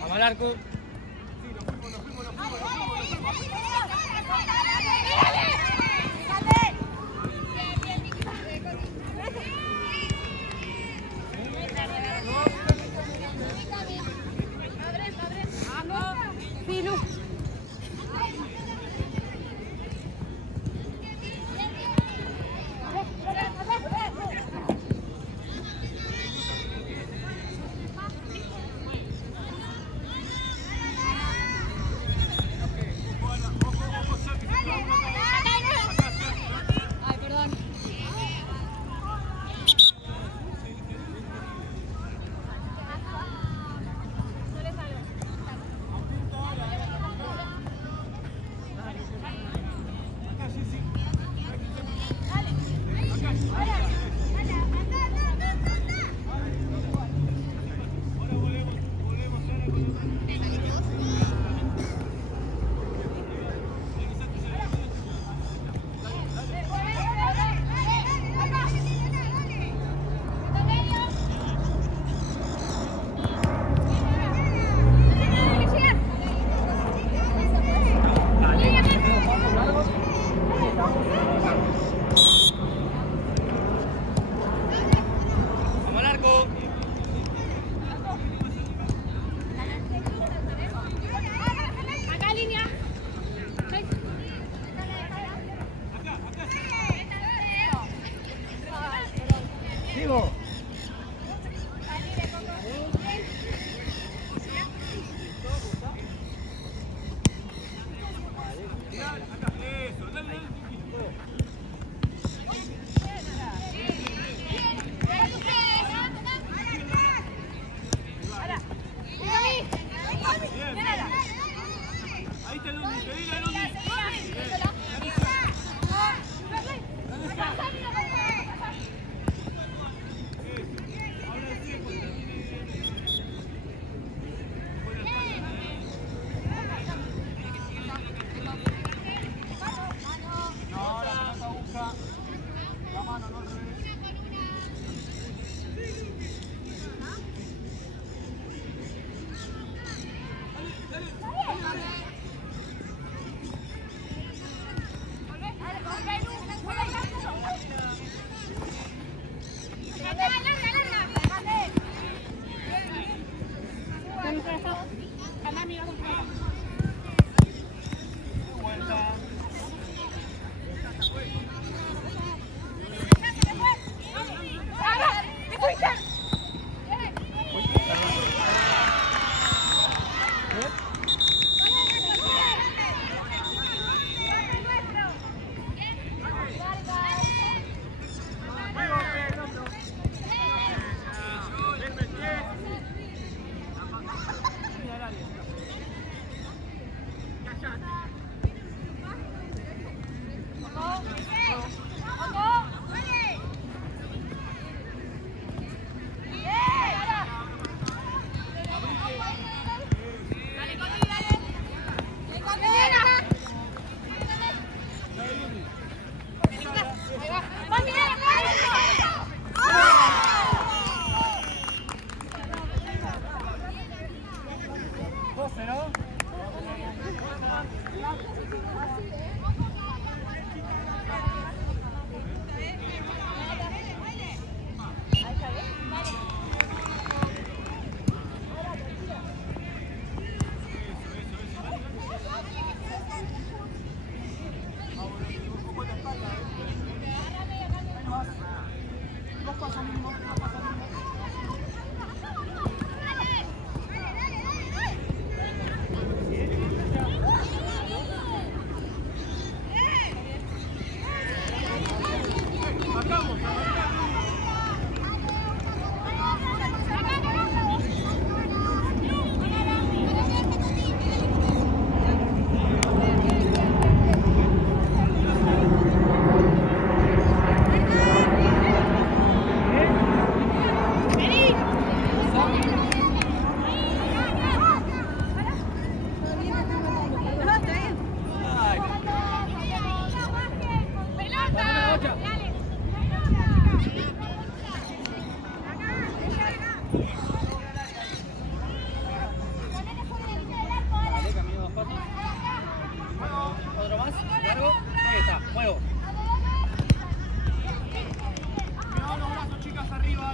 Vamos al arco.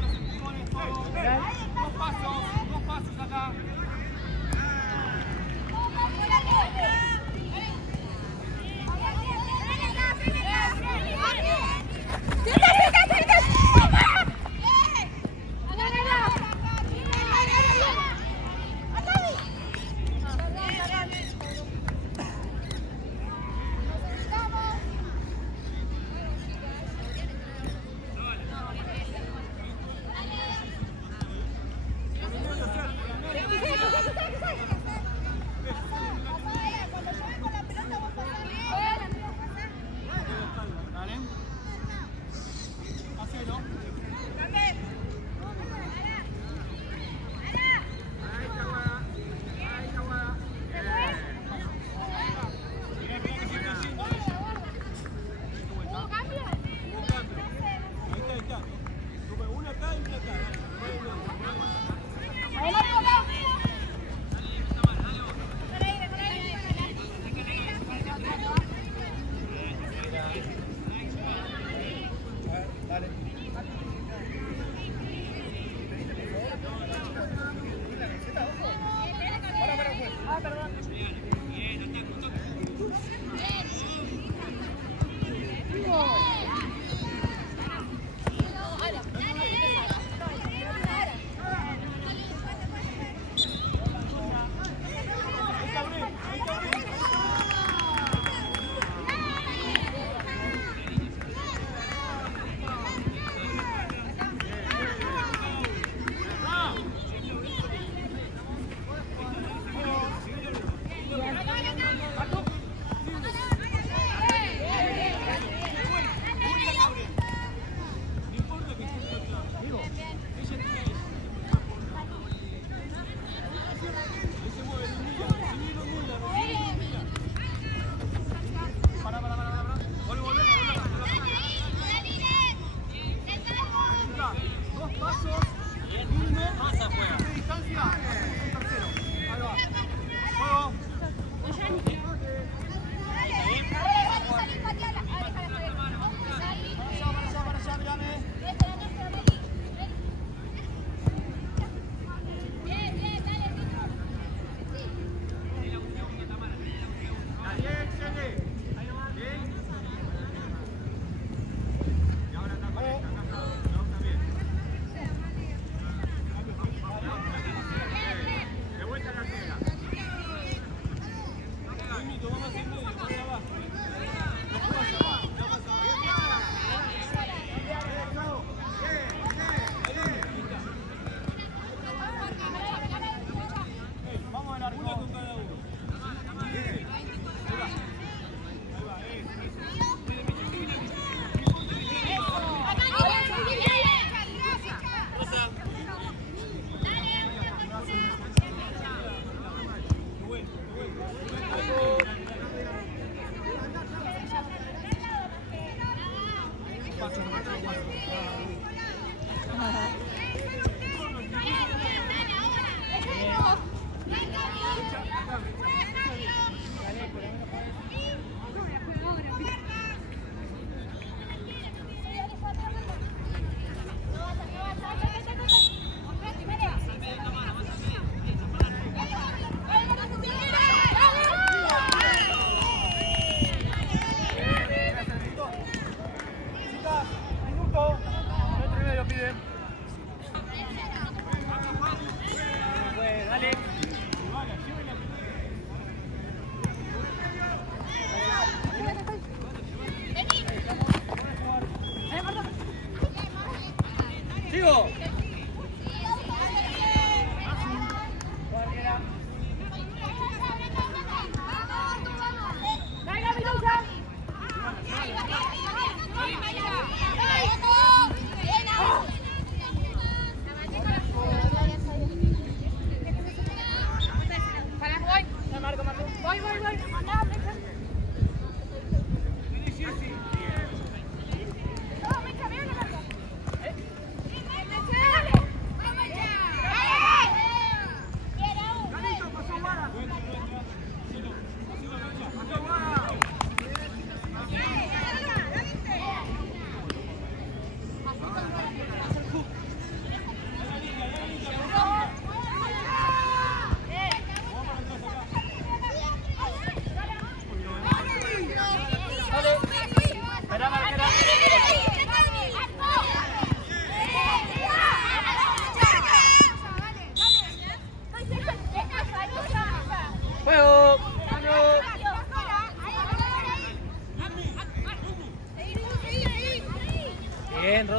los empujones, todo. Dos pasos acá.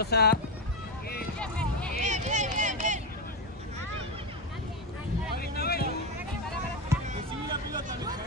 Rosa. Recibí la pelota, Lucha.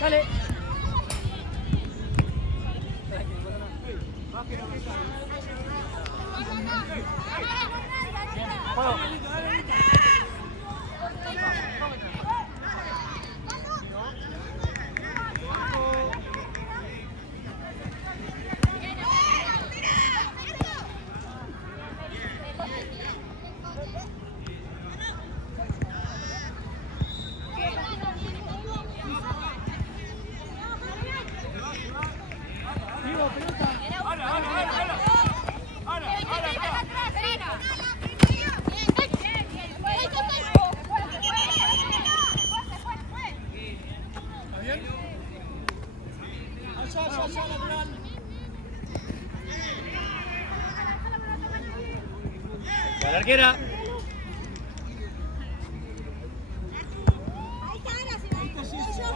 Dale. Juego. La arquera.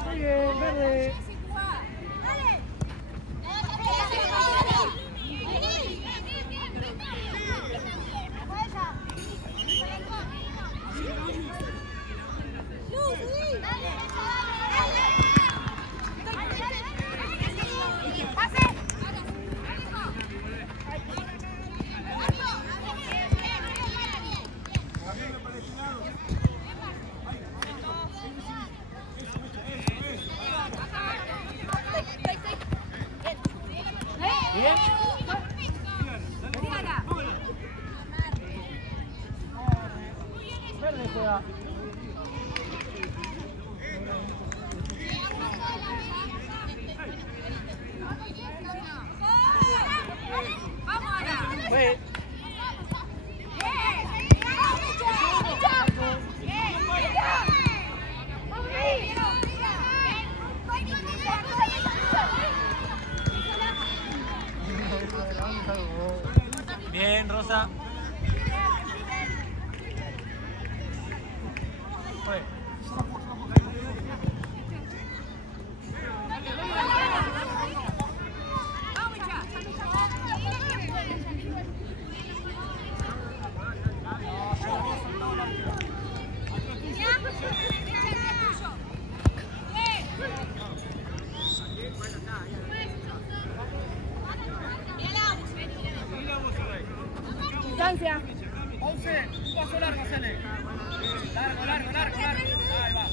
Muy bien, verde. Bien. Verde juega. Fue. Bien, Rosa. Fue. Distancia. 11, un paso largo, hacele. Largo. Ahí va.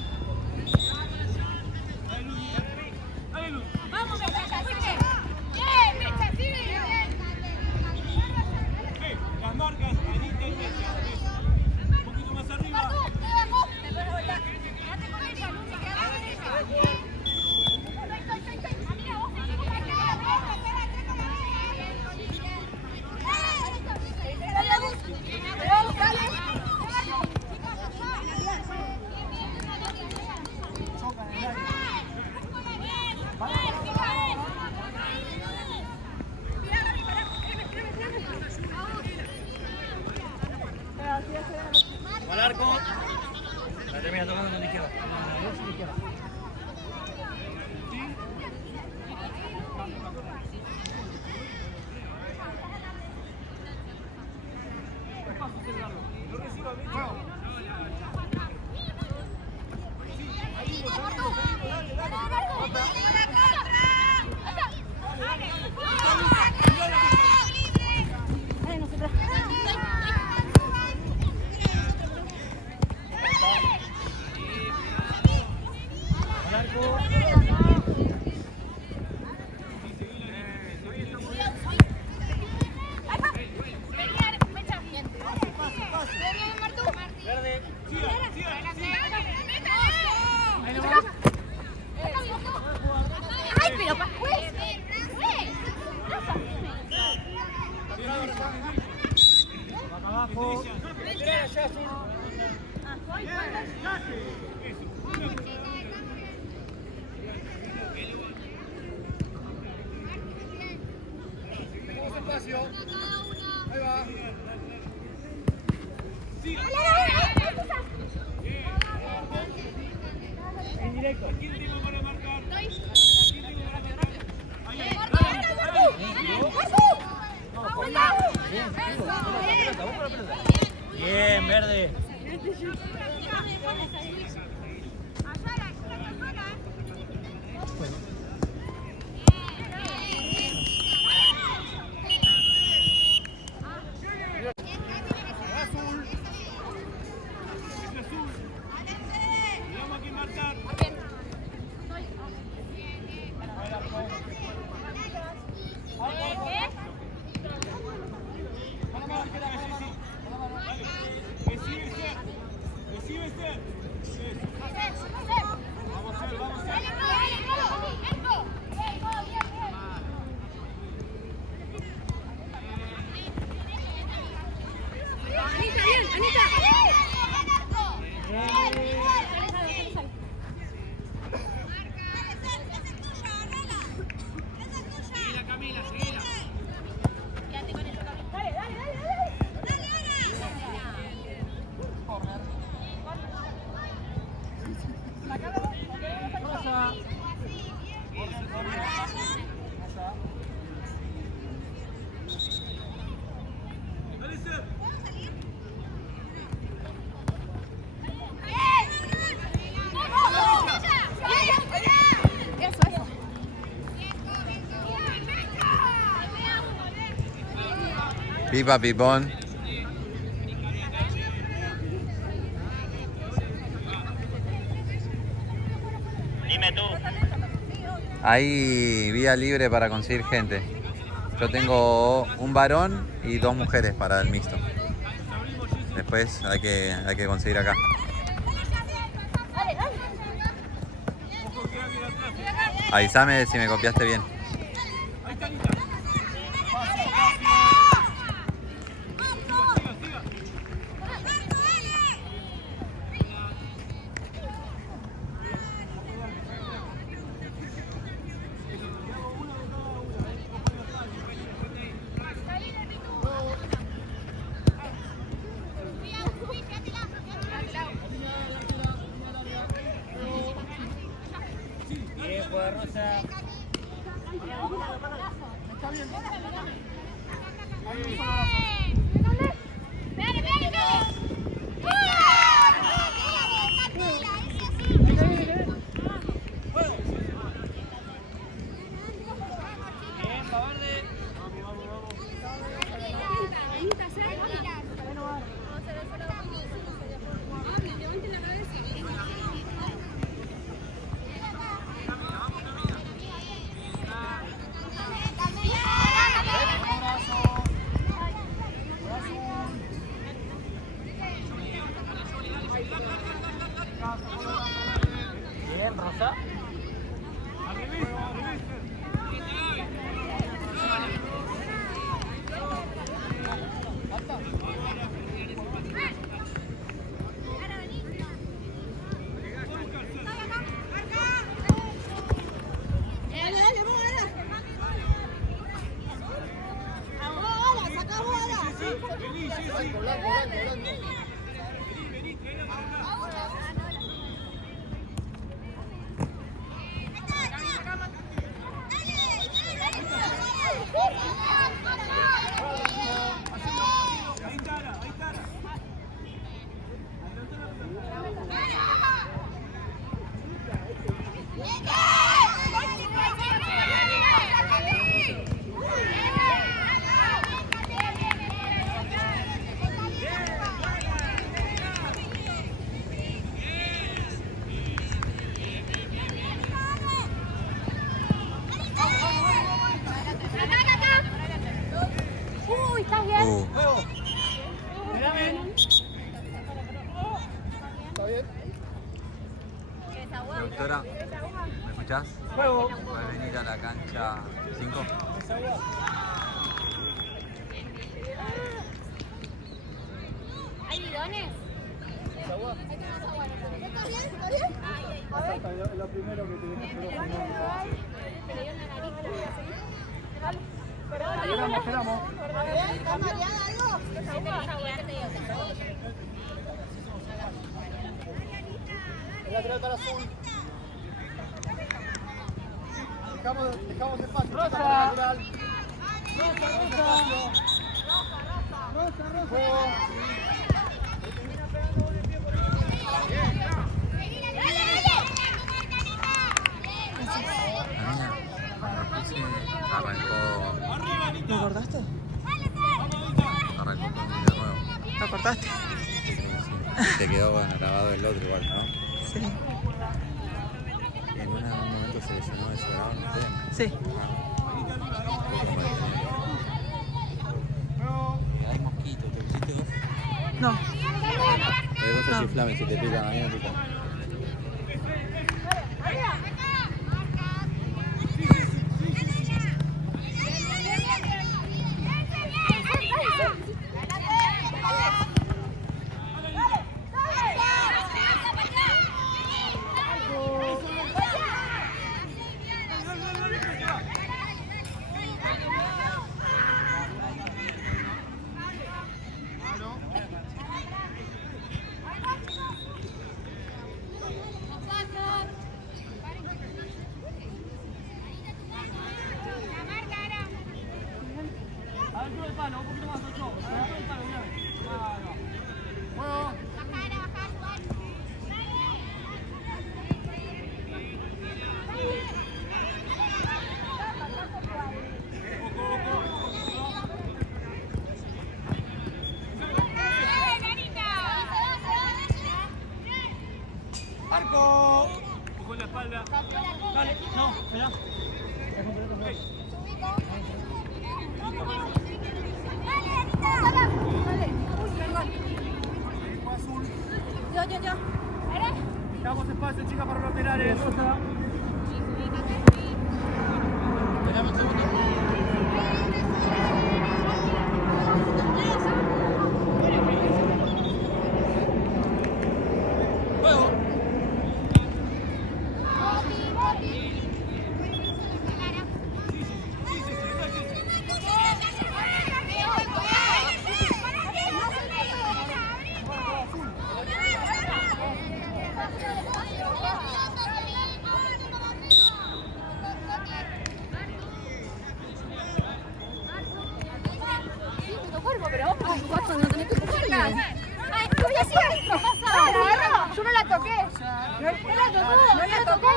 Abajo. Tirar allá, Azul. Tenemos espacio. Ahí va. En directo. ¿Quién tengo para marcar? ¿Quién tengo para marcar? Bien, verde. Azul. Es azul. Miramos a quién marcar. Que sigue ser. Que sigue ser. Vamos a hacer. Anita, bien, Anita. Seguila, Camila, seguila. Rosa. Dale, Ser. Eso, eso. Pipa, pipón. Dime tú. Hay vía libre para conseguir gente. Yo tengo un varón y 2 mujeres para el mixto. Después hay que conseguir acá. Avísame si me copiaste bien. Ahí está, Anita. Bien, juega Rosa. Bien, va verde. Bien, Rosa. Al revés, al revés. Vení, Jessy. Vení, traela para acá. Ahí Tara, ahí Tara. Yeah. Cancha 5. ¿Hay bidones? Lo primero que te viene Te le dio en la nariz. Esperamos. ¿Está mareada algo? El lateral para Azul. Dejamos espacio. Rosa. Rosa. Arrancó. ¿Lo cortaste? Arrancó con el de nuevo. ¿Lo cortaste? Sí, sí. Te quedó bueno, grabado el otro igual, ¿no? Sí. En un momento se lesionó ese grabado, ¿no? Sí. Hay mosquitos, ¿te pusiste vos? No. Pero vos te chiflame, si te pican, a mí me pican. Adentro del palo, un poquito más, Ocho. Adentro del palo, mira. Juego. Marco. Con la espalda. Dale, no, espera. Yo. Damos espacio, chicas, para los laterales. Esperame un segundo. Pero vos, Watson, no tenés que empujarme. Ay, voy así adentro. Yo no la toqué. No la tocó. No la tocó.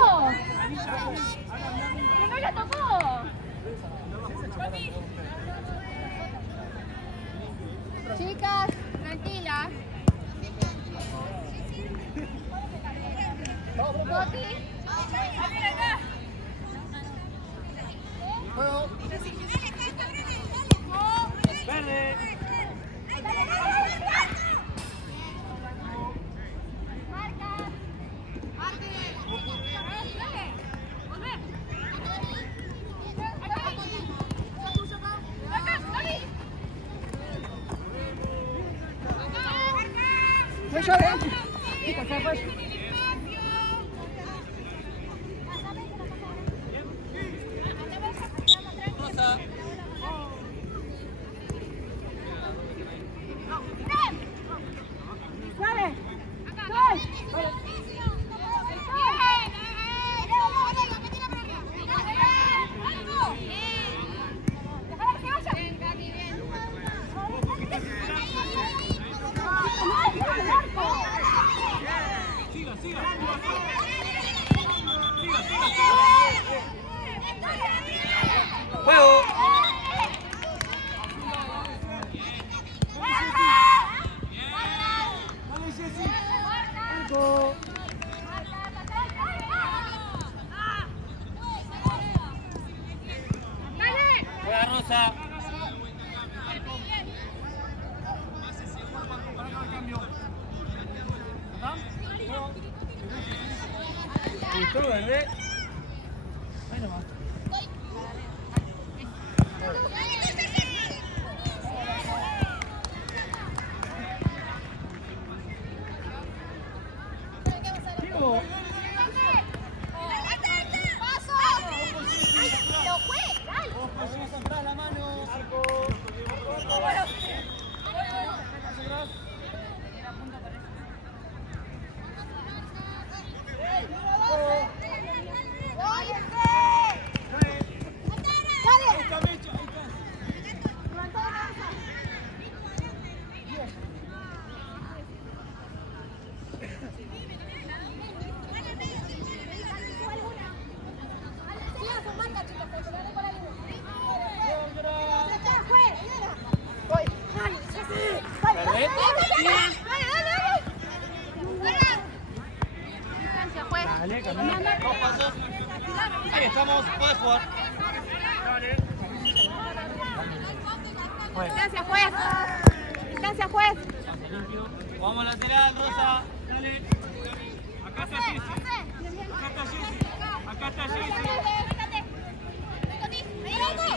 Que no la tocó. Chicas, tranquilas. Boti. Juego. Verde. ¡Juego! Dale, Jessy. Marco. Juega Rosa. Para acá el cambio. ¿Está? Juego. Gustó, verde. Ahí nomás. Puedes jugar. Distancia, juez. Distancia, juez. Vamos lateral, Rosa. Dale. Acá está Jessy. Acá está Jessy. Acá está Jessy. Eso, bien, Luli.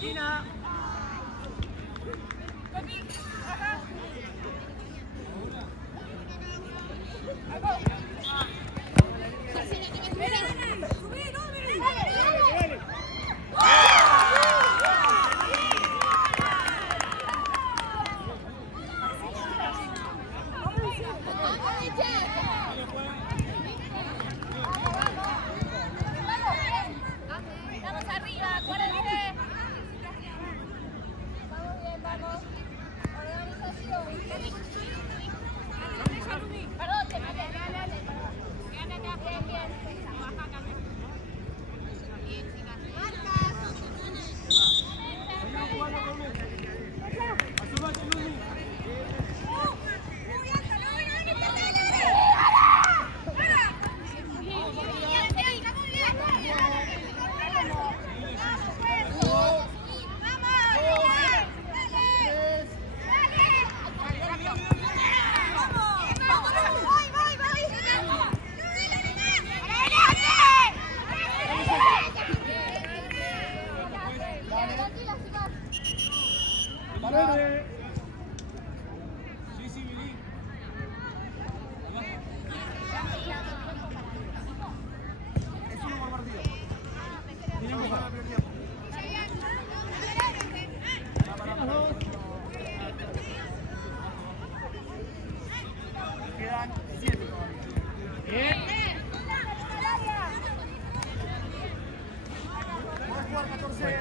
Siga. Vamos arriba, acuérdense. Vamos bien, vamos. Organización. Perdón, te maté. Bien, bien. Bien, chicas. Asumate, Luli. Dale. Jessy, Billy. Es uno por partido. Tiene que jugar. Quedan 7 todavía. Bien. Puedes jugar 14.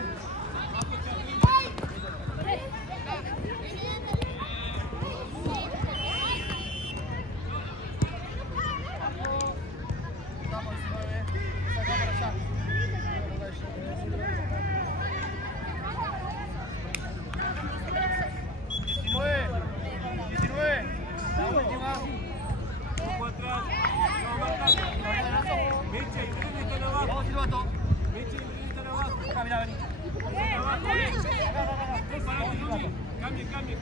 Cambie.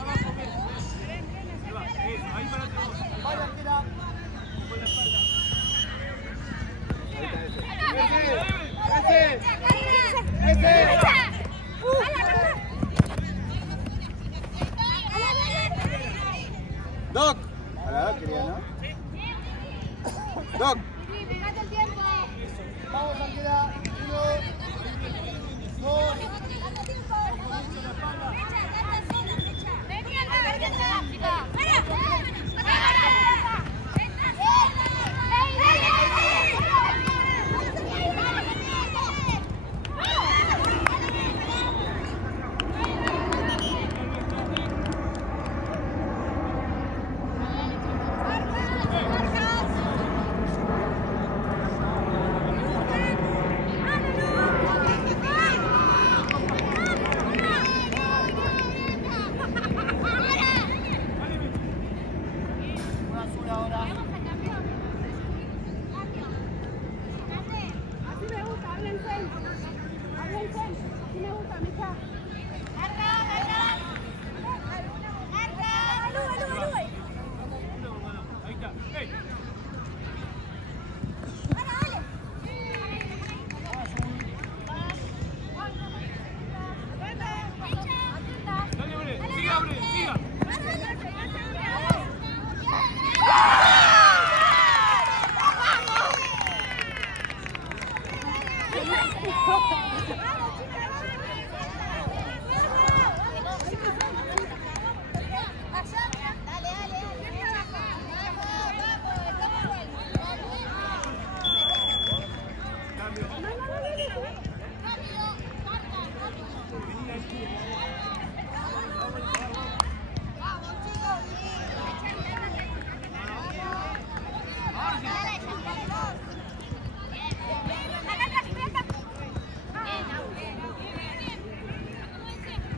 Abajo, ven. Ahí va, eso, ahí para todos. Vaya, tira. Con la espalda. ¡Ese! ¡Doc! A la Doc quería, ¿no? ¡Doc! Sí, fíjate el tiempo. Vamos, Ángela. 1, 2.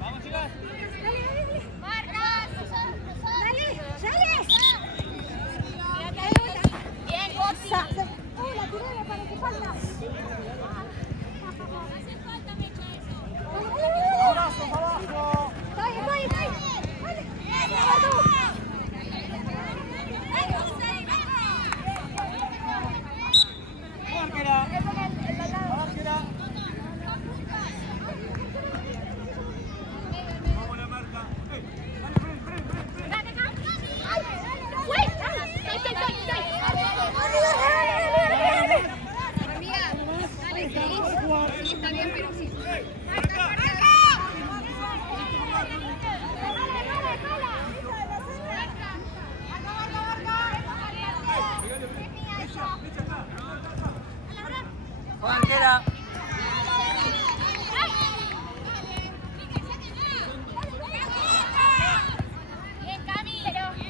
Vamos, chicas. Abrazo, abajo. Arquera. Arquera. Vamos la marca. Está bien, pero sí. Arquera.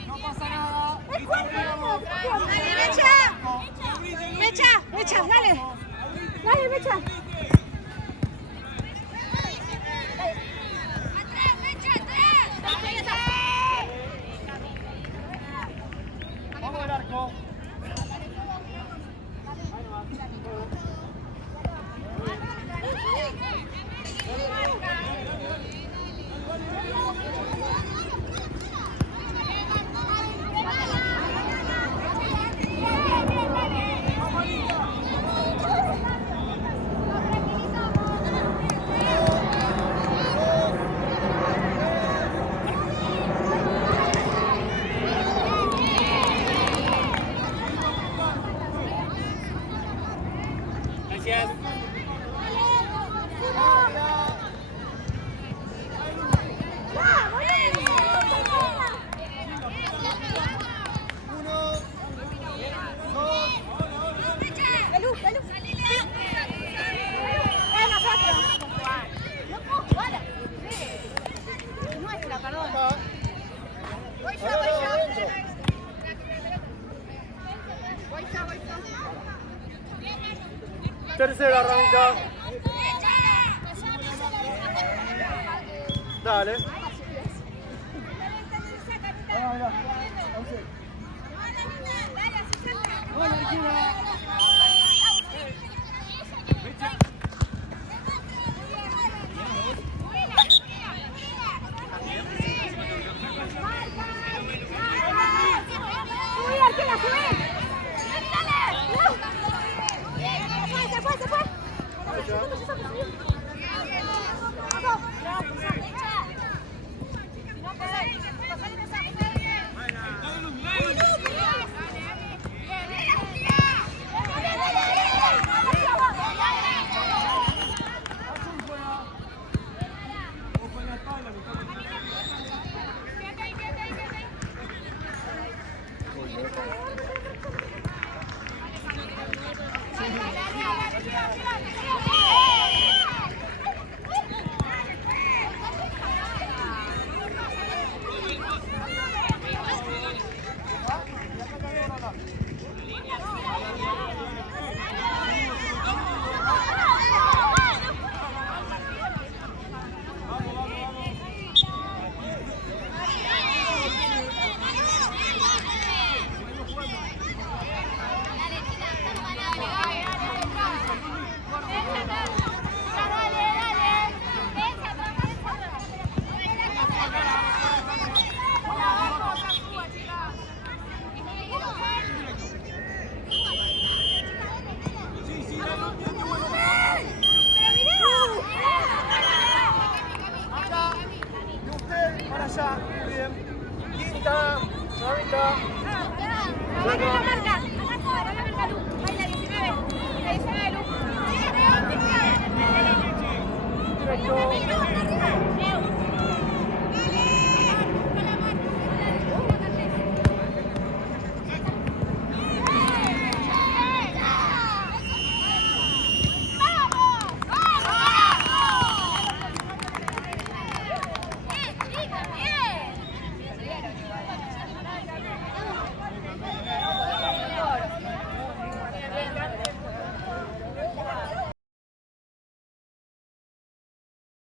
No pasa nada. Mecha, dale. Dale, Mecha. Vamos al arco. Gracias. Nuestra, perdón. Voy yo. Tercera arranca. Dale. Bueno, Regina. Se fue.